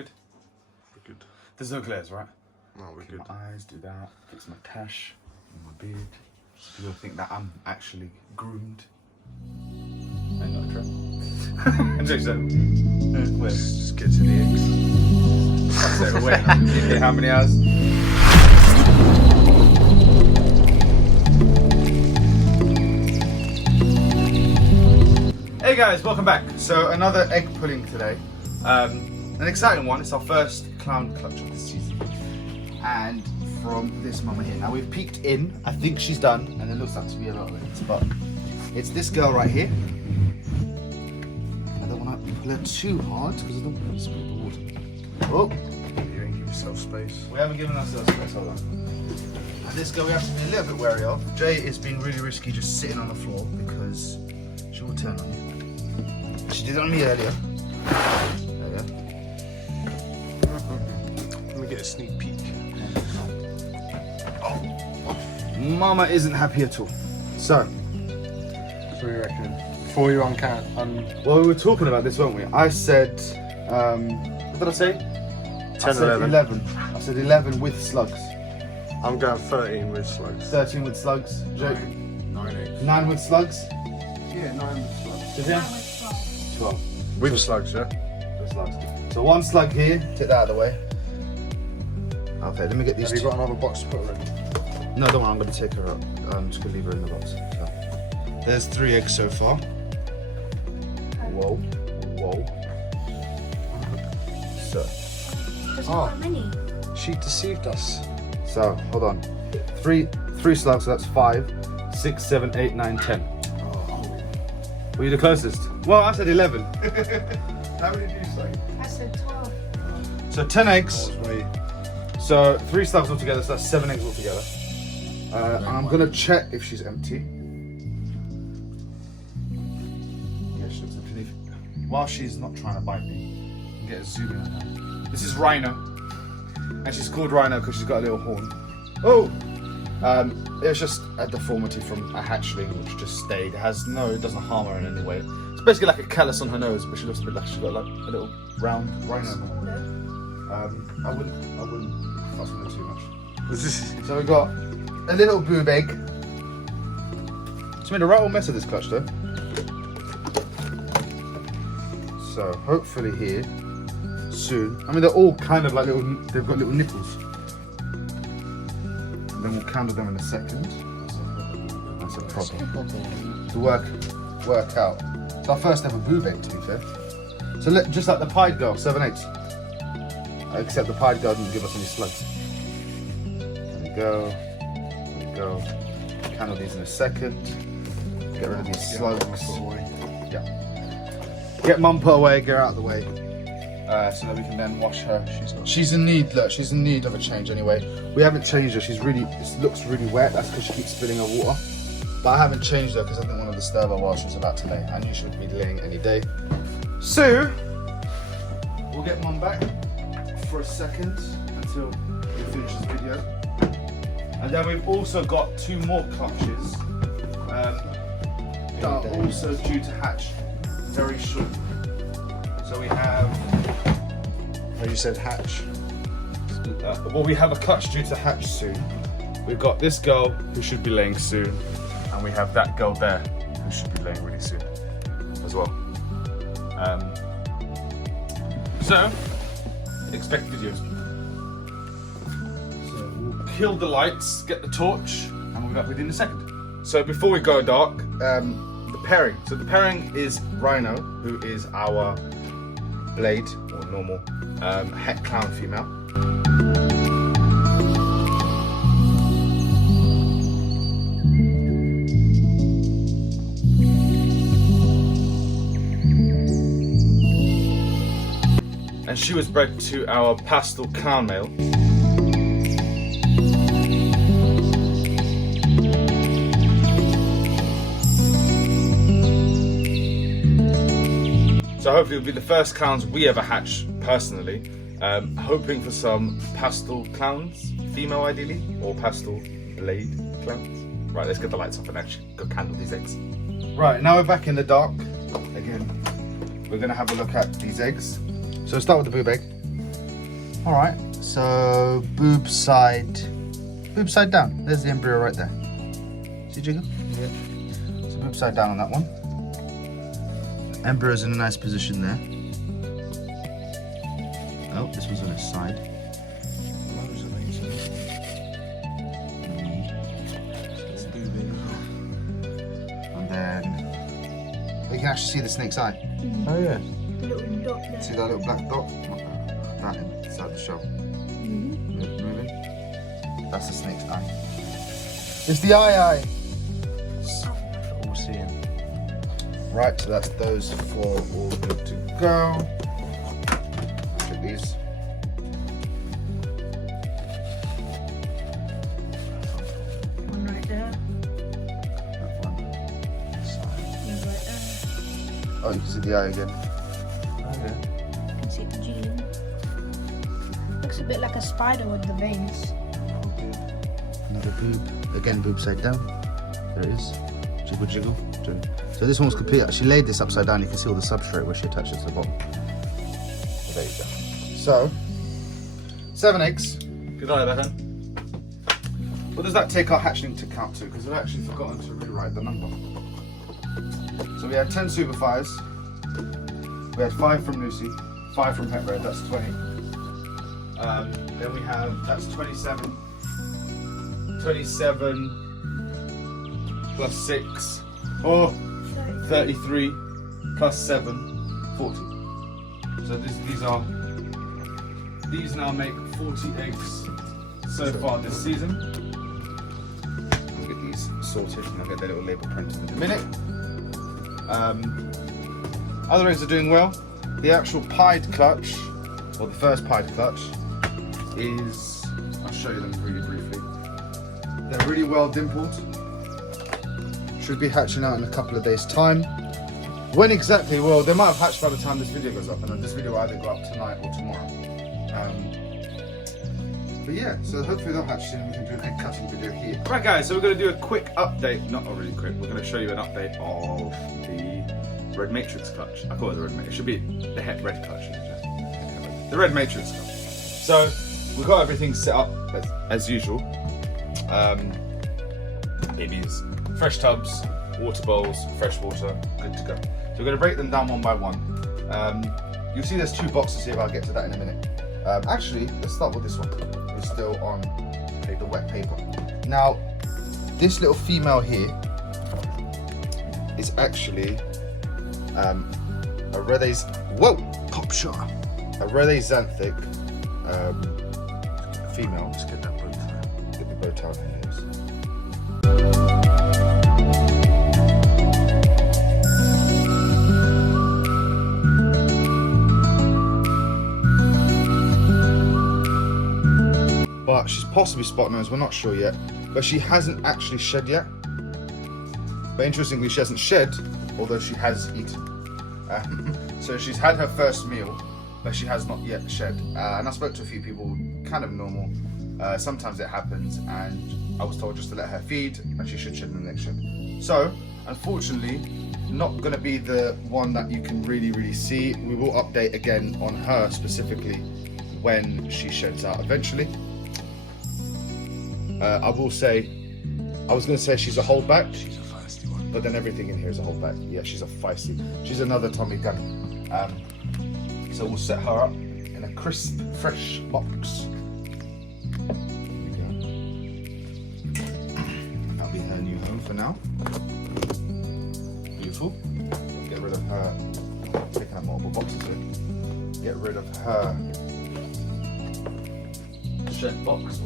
good? We're good. There's no glares, right? No, we're Clean good. my eyes, do that. Fix my tash, my beard. People think that I'm actually groomed. I ain't got a trap. I'm just where? Just get to the eggs. So wait, how many hours? Hey guys, welcome back. So another egg pulling today. An exciting one. It's our first clown clutch of the season. And from this mama here. Now we've peeked in. I think she's done, and it looks like to be a lot of it. But it's this girl right here. I don't want to pull her too hard because I don't want to spill the water. Oh, You ain't give yourself space. we haven't given ourselves space. Hold on. And this girl we have to be a little bit wary of. Jay is being really risky just sitting on the floor because she will turn on you. She did it on me earlier. There you Let me get a sneak peek. go. Mama isn't happy at all. So, What do you reckon? Before you uncount, well, we were talking about this, weren't we? I said, what did I say? 10, I said 11. I said 11 with slugs. I'm going 13 with slugs. 13 with slugs. Jake? 9 eggs. 9 with slugs. Yeah, 9 with slugs. Jazia? 12. With slugs, yeah? With slugs. So one slug here. Take that out of the way. Okay, let me get these. Have you got another box to put her in? No, don't worry, I'm going to take her out. I'm just going to leave her in the box. So, there's 3 eggs so far. Whoa. Whoa. So. There's Oh. not that many. She deceived us. So, hold on. Three slugs, so that's 5, 6, 7, 8, 9, 10. Were you the closest? Well, I said 11. How many did you say? I said 12. So 10 eggs. That was me. So 3 slugs altogether, so that's 7 eggs altogether. And I'm gonna check if she's empty. Yeah, she looks empty. While she's not trying to bite me, I can get a zoom in on her. This is Rhino. And she's called Rhino because she's got a little horn. Oh! It was just a deformity from a hatchling which just stayed. It doesn't harm her in any way. It's basically like a callus on her nose, but she looks a bit like she's got like a little round rhino. I wouldn't fuss with her too much. So we got a little boob egg. It's made a right old mess of this clutch though. So hopefully here soon. I mean they're all kind of like they've got little nipples. And then we'll candle them in a second. That's a problem. To work out. It's our first ever boob egg, to be fair. So just like the pied girl, 7 eggs. Except the pied girl didn't give us any slugs. There we go. There we go. Candle these in a second. Get rid of these slugs. Yeah. Get Mum put away, get her out of the way. So that we can then wash her. She's in need, look, she's in need of a change anyway. We haven't changed her, it looks really wet, that's because she keeps spilling her water. But I haven't changed her because I didn't want to disturb her while she was about to lay. I knew she would be laying any day. So, we'll get Mum back for a second until we finish this video. And then we've also got 2 more clutches that are also due to hatch very shortly. So we have... Oh, you said hatch. well, we have a clutch due to hatch soon. We've got this girl who should be laying soon, and we have that girl there who should be laying really soon as well. So, expect videos. So we'll kill the lights, get the torch, and we'll be back with you in a second. So before we go dark, the pairing. So the pairing is Rhino, who is our blade or normal het clown female. And she was bred to our pastel clown male. So hopefully it'll be the first clowns we ever hatch personally. Hoping for some pastel clowns, female ideally, or pastel blade clowns. Right, let's get the lights off and actually go candle these eggs. Right, now we're back in the dark. Again, we're gonna have a look at these eggs. So start with the boob egg. All right, so boob side down. There's the embryo right there. See, Jacob? Yeah. So boob side down on that one. Embryo's in a nice position there. Oh, this was on its side. And then you can actually see the snake's eye. Oh yeah. The little dot there. See that little black dot? That inside the shell. Moving. That's the snake's eye. It's the eye. All seeing. Right, so that's those four all good to go. Check these. One right there. That one. Side. One right there. Oh, you can see the eye again. Oh yeah. You can see the gene. Looks a bit like a spider with the veins. Another boob. Again, boob side down. There it is. Jiggle, jiggle. Jiggle. So this one was complete. She laid this upside down. You can see all the substrate where she attached it to the bottom. So there you go. So, 7 eggs. Good eye, Beckham. What does that take our hatchling to count to? Because I've actually forgotten to rewrite the number. So we had 10 super fires. We had 5 from Lucy, 5 from Pet Red, that's 20. Then we have, that's 27. 27 plus 6, or 33 plus 7, 40. So these now make 40 eggs so far this season. I'll get these sorted and I'll get their little label printed in a minute. Other eggs are doing well. The actual pied clutch, or the first pied clutch, is, I'll show you them really briefly. They're really well dimpled. Should be hatching out in a couple of days' time. When exactly? Well, they might have hatched by the time this video goes up, and then this video will either go up tonight or tomorrow. But yeah, so hopefully they'll hatch soon. We can do an egg cutting video here. Right, guys. So we're going to do a quick update. Not really quick. We're going to show you an update of the red matrix clutch. I call it the red matrix. It should be the red clutch. The red matrix clutch. So we've got everything set up as usual. Babies, fresh tubs, water bowls, fresh water, good to go. So we're going to break them down one by one. You'll see there's 2 boxes here, but I'll get to that in a minute. Actually, let's start with this one. It's still on the wet paper. Now, this little female here is actually a Reday's, cop shot. A Reday's xanthic female. Let's get that bow tie. Get the bow tie on her nose. But she's possibly spot nose, we're not sure yet. But she hasn't actually shed yet. But interestingly, she hasn't shed, although she has eaten. So she's had her first meal, but she has not yet shed. And I spoke to a few people, kind of normal. Sometimes it happens, and I was told just to let her feed, and she should shed in the next shed. So, unfortunately, not going to be the one that you can really see. We will update again on her specifically when she sheds out eventually. I will say, I was going to say she's a holdback. She's a feisty one. But then everything in here is a holdback. Yeah, she's a feisty. She's another Tommy gun. So we'll set her up in a crisp, fresh box. That'll be her new home for now. Beautiful. Get rid of her. Taking up multiple boxes here. Get rid of her shed box.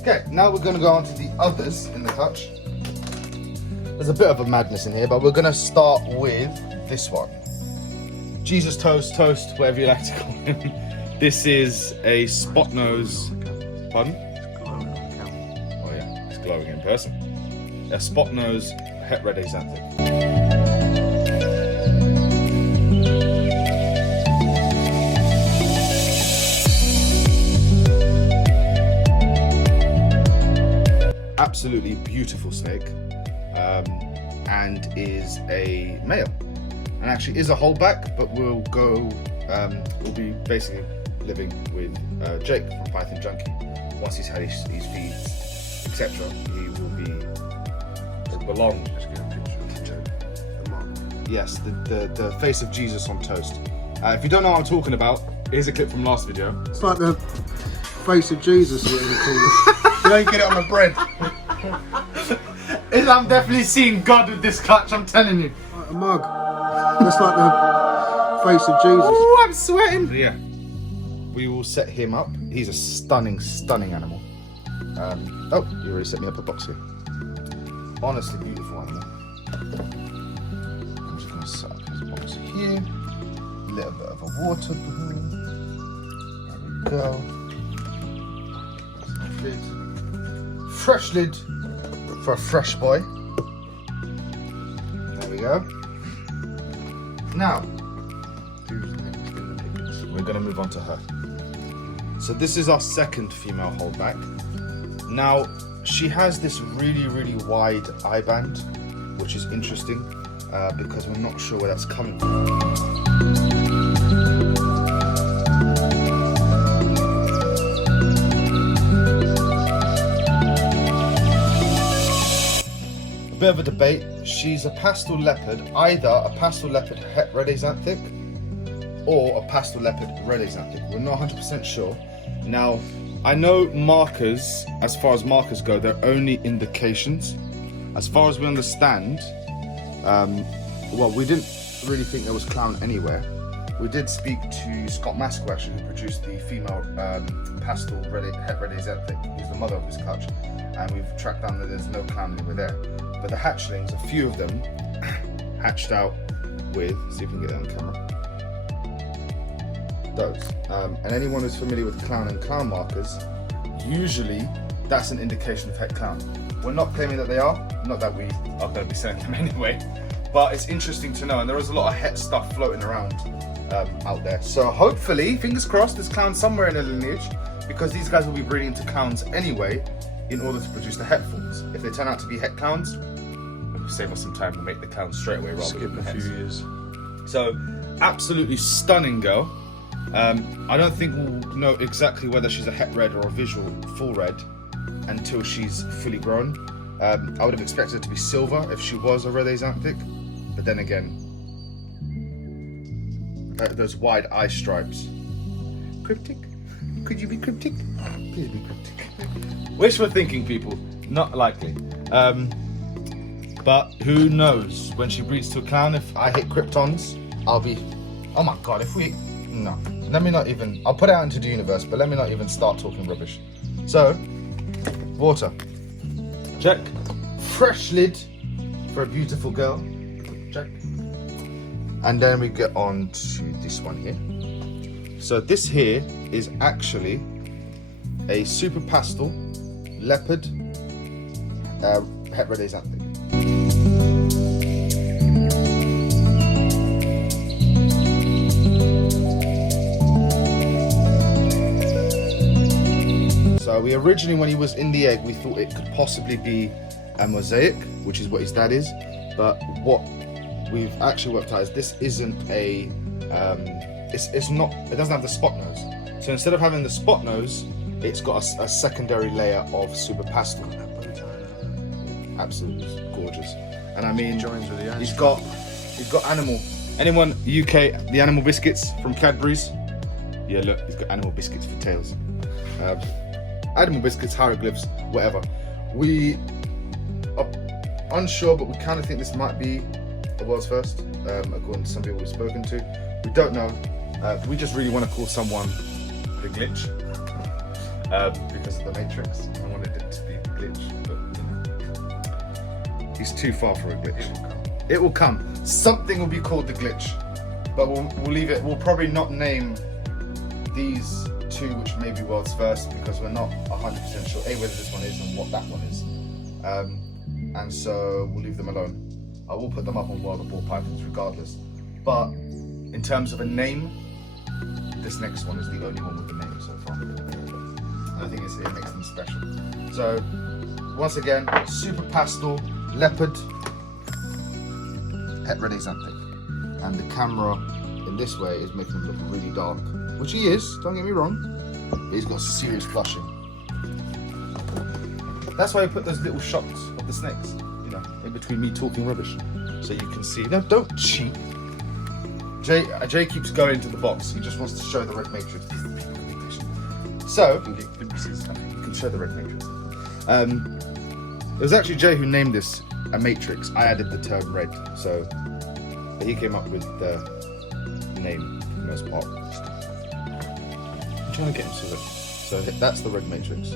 Okay, now we're going to go on to the others in the clutch. There's a bit of a madness in here, but we're going to start with this one. Jesus Toast, whatever you like to call him. This is a spot nose. Pardon? Oh yeah, it's glowing in person. A spot nose het red xanthic. Absolutely beautiful snake, and is a male, and actually is a holdback, but we'll be basically living with Jake from Python Junkie. Once he's had his feeds, etc., he will belong. Let's get a picture of the mark. Yes, the face of Jesus on toast. If you don't know what I'm talking about, here's a clip from last video. It's like the face of Jesus, what you call it. You know, you get it on the bread. I'm definitely seeing God with this clutch, I'm telling you. Like a mug. That's like the face of Jesus. Oh, I'm sweating. So yeah, we will set him up. He's a stunning, stunning animal. Oh, you already set me up a box here. Honestly, beautiful animal. I'm just going to set up his box here. A little bit of a water balloon. There we go. Lid. Fresh lid for a fresh boy. There we go. Now, we're going to move on to her. So this is our second female holdback. Now, she has this really, really wide eye band, which is interesting because we're not sure where that's coming from. A bit of a debate. She's a pastel leopard, either a pastel leopard het red axanthic or a pastel leopard red axanthic. We're not 100% sure. Now, I know markers, as far as markers go, they're only indications. As far as we understand, well, we didn't really think there was clown anywhere. We did speak to Scott Maskell, actually, who produced the female pastel het red axanthic, who's the mother of this clutch, and we've tracked down that there's no clown anywhere there. But the hatchlings, a few of them, hatched out with, see if we can get that on camera, those. And anyone who's familiar with clown and clown markers, usually that's an indication of het clown. We're not claiming that they are, not that we are going to be selling them anyway, but it's interesting to know, and there is a lot of het stuff floating around out there. So hopefully, fingers crossed, there's clowns somewhere in the lineage, because these guys will be breeding into clowns anyway in order to produce the het forms. If they turn out to be het clowns, we'll save us some time and make the clowns straight away rather Skip than a the few hets. years. So, absolutely stunning girl. I don't think we'll know exactly whether she's a het red or a visual full red until she's fully grown. I would have expected her to be silver if she was a red axanthic, but then again, those wide eye stripes. Cryptic? Could you be cryptic? Please be cryptic. Wishful thinking, people. Not likely. But who knows? When she breeds to a clown, if I hit kryptons, I'll be... Oh my god, if we... No. Let me not even... I'll put it out into the universe, but let me not even start talking rubbish. So, water. Check. Fresh lid for a beautiful girl. Check. And then we get on to this one here. So this here is actually a super pastel leopard het red axanthic. So we originally, when he was in the egg, we thought it could possibly be a mosaic, which is what his dad is, but what we've actually worked out is this isn't a it's not, it doesn't have the spot nose. So instead of having the spot nose, it's got a secondary layer of super pastel. Absolutely gorgeous. And I mean, he's got animal. Anyone UK, the animal biscuits from Cadbury's? Yeah, look, he's got animal biscuits for tails. Animal biscuits, hieroglyphs, whatever. We are unsure, but we kind of think this might be the world's first, according to some people we've spoken to. We don't know. We just really want to call someone the glitch because of the Matrix. I wanted it to be the glitch, but you know, he's too far for a glitch. It will come. Something will be called the glitch, but we'll leave it. We'll probably not name these two, which may be world's first, because we're not 100% sure whether this one is and what that one is. And so we'll leave them alone. I will put them up on World of Ball Pythons regardless. But in terms of a name, this next one is the only one with a name so far. And I think it makes them special. So once again, super pastel leopard het red axanthic, and the camera in this way is making them look really dark, which he is, don't get me wrong, but he's got serious blushing. That's why I put those little shots of the snakes, you know, in between me talking rubbish, so you can see. No, don't cheat. Jay keeps going to the box. He just wants to show the red matrix. So, you can show the red matrix. It was actually Jay who named this a matrix. I added the term red, so he came up with the name for the most part. I'm trying to get him to it. So that's the red matrix.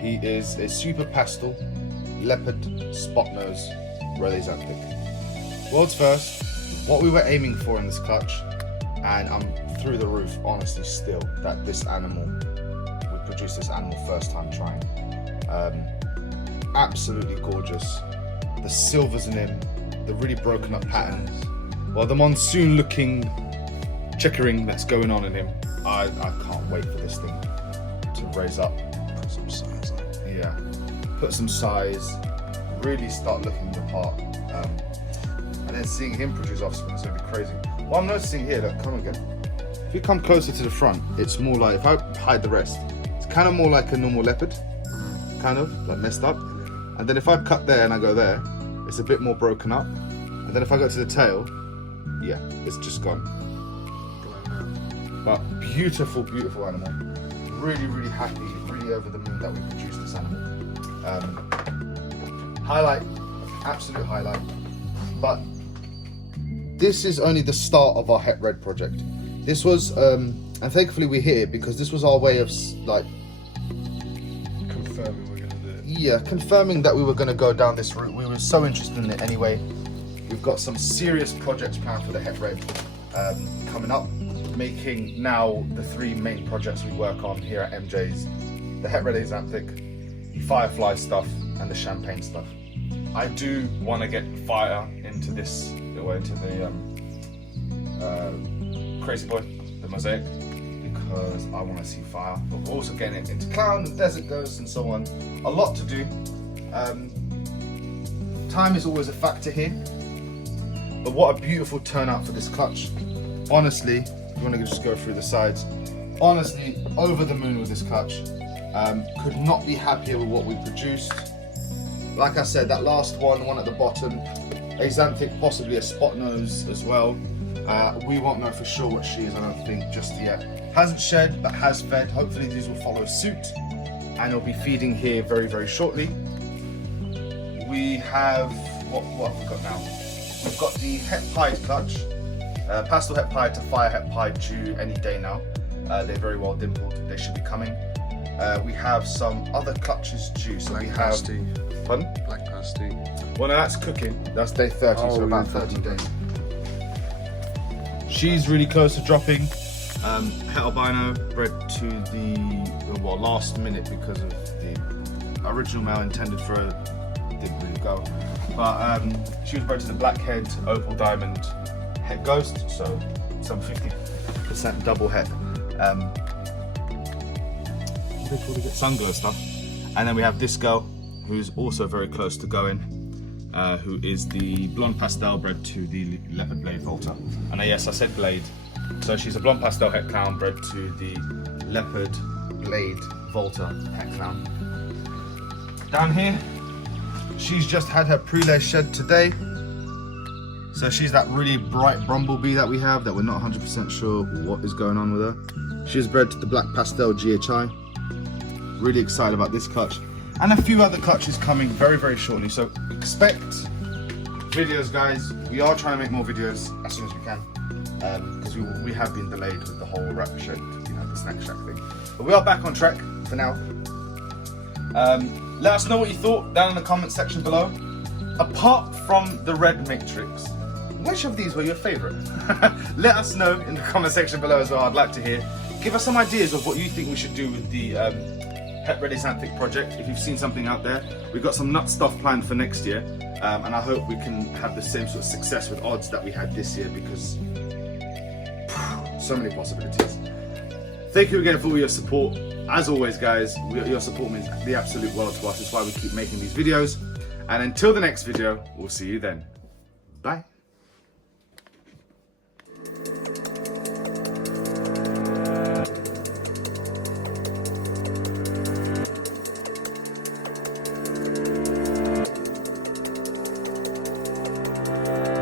He is a super pastel leopard spot nose Rhodesianthic. World's first. What we were aiming for in this clutch, and I'm through the roof honestly still that this animal, we produced this animal first time trying. Absolutely gorgeous. The silvers in him, the really broken up patterns, well, the monsoon looking checkering that's going on in him. I can't wait for this thing to raise up. Put some size on it. Yeah, put some size, really start looking the part. And then seeing him produce offspring is going to be crazy. What I'm noticing here, look, come again. If you come closer to the front, it's more like, if I hide the rest, it's kind of more like a normal leopard, kind of, like messed up. And then if I cut there and I go there, it's a bit more broken up. And then if I go to the tail, yeah, it's just gone. But beautiful, beautiful animal. Really, really happy, really over the moon that we produced this animal. Highlight, absolute highlight. But this is only the start of our Het Red project. This was, and thankfully we're here because this was our way of like Confirming we're gonna do it. yeah, confirming that we were going to go down this route. We were so interested in it anyway. We've got some serious projects planned for the Het Red coming up, making now the three main projects we work on here at MJ's: the Het Rhodesianthic, the Firefly stuff, and the Champagne stuff. I do want to get fire into this, into the Crazy Boy, the Mosaic, because I want to see fire. But we're also getting it into Clown and Desert Ghost and so on. A lot to do. Time is always a factor here. But what a beautiful turnout for this clutch. Honestly, if you want to just go through the sides, honestly, over the moon with this clutch. Could not be happier with what we produced. Like I said, that last one at the bottom, a Xanthic, possibly a spot nose as well. We won't know for sure what she is, I don't think, just yet. Hasn't shed, but has fed. Hopefully these will follow suit, and it'll be feeding here very, very shortly. We have, what have we got now? We've got the Het Pied clutch, pastel Het Pied to fire Het Pied due any day now. They're very well dimpled, they should be coming. We have some other clutches due, so we have... Pardon? Black pasty. Well, no, that's cooking. That's day 30, so about 30 days. She's really close to dropping. Het Albino bred to the last minute because of the original male intended for her didn't really go. But she was bred to the Blackhead Opal Diamond Het Ghost, so some 50% double het. What do they call it? Sunglow stuff. And then we have this girl, who's also very close to going, who is the blonde pastel bred to the leopard blade Volta. And yes, I said blade. So she's a blonde pastel het clown bred to the leopard blade Volta het clown. Down here, she's just had her prelay shed today. So she's that really bright bumblebee that we have that we're not 100% sure what is going on with her. She's bred to the black pastel GHI. Really excited about this clutch. And a few other clutches coming very, very shortly. So expect videos, guys. We are trying to make more videos as soon as we can. Because we have been delayed with the whole wrap shed, you know, the snack shack thing. But we are back on track for now. Let us know what you thought down in the comment section below. Apart from the red matrix, which of these were your favorite? Let us know in the comment section below as well. I'd like to hear. Give us some ideas of what you think we should do with the Het Rhodesianthic project. If you've seen something out there, we've got some nut stuff planned for next year, and I hope we can have the same sort of success with odds that we had this year, because so many possibilities. Thank you again for all your support. As always, guys, your support means the absolute world to us. It's why we keep making these videos. And until the next video, we'll see you then. Bye.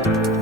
Bye.